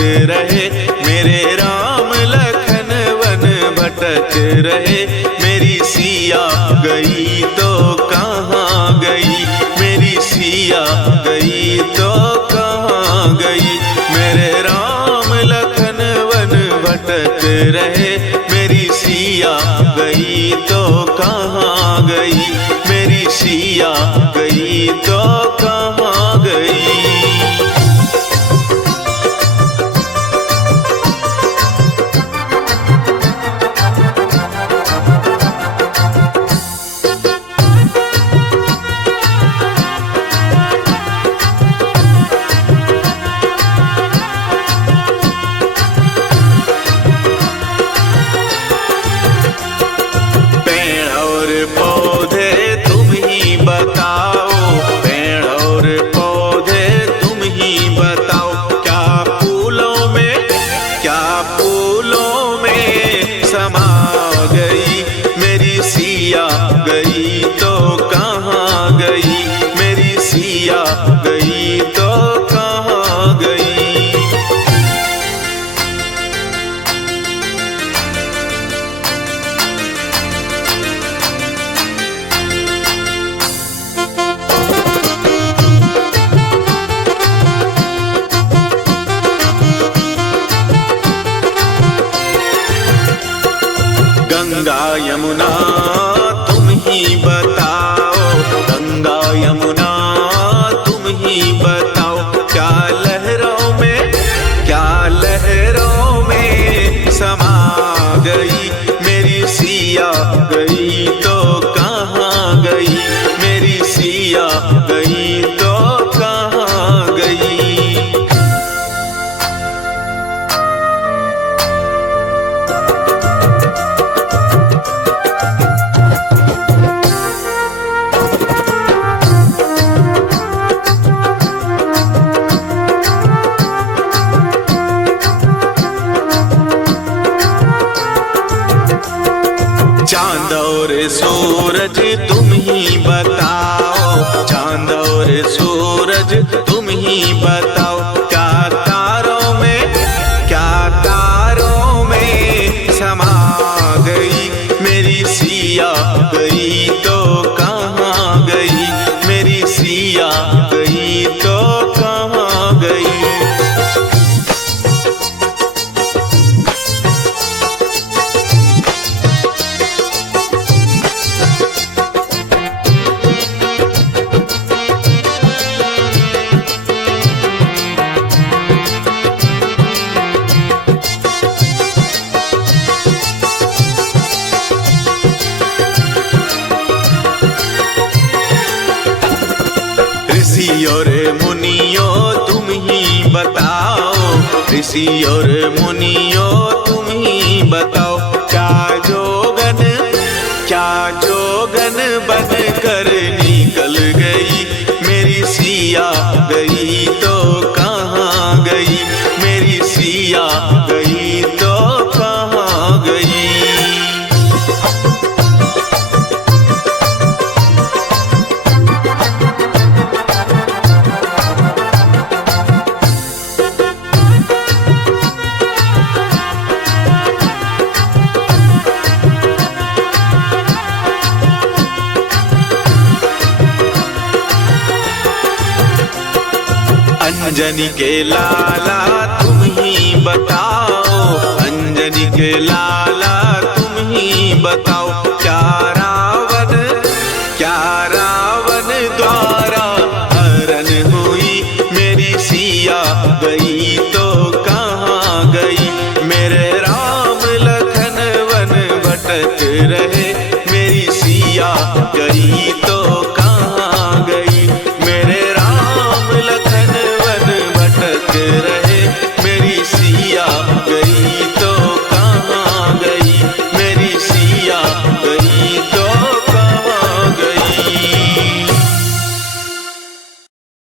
रहे, मेरे राम लखन वन भटक रहे। मेरी सिया गई तो कहाँ गई, मेरी सिया गई तो कहाँ गई। मेरे राम लखन वन भटक रहे, मेरी सिया गई तो कहाँ गई, मेरी सिया गई तो कहाँ गई। पौधे तुम ही बताओ, पेड़ और पौधे तुम ही बताओ, क्या फूलों में समा गई। मेरी सिया गई तो कहाँ गई, मेरी सिया गई तो कहाँ गई। गंगा यमुना तुम ही बताओ, गंगा यमुना तुम ही बताओ, क्या लहरों में समा गई। मेरी सिया गई तो कहाँ गई, मेरी सिया गई तो कहाँ गई। चांद और सूरज तुम ही बताओ, चांद और सूरज तुम ही बताओ, क्या तारों में समा गई। मेरी सिया गई तो कहाँ गई, मेरी सिया गई तो कहाँ गई। ऋषि और मुनियों तुम ही बताओ, ऋषि और मुनियों तुम ही बताओ, क्या जोगन बन कर निकल गई। मेरी सिया गई तो कहाँ गई, मेरी सिया गई तो कहाँ गई। अंजनी के लाला तुम ही बताओ, अंजनी के लाला तुम ही बताओ,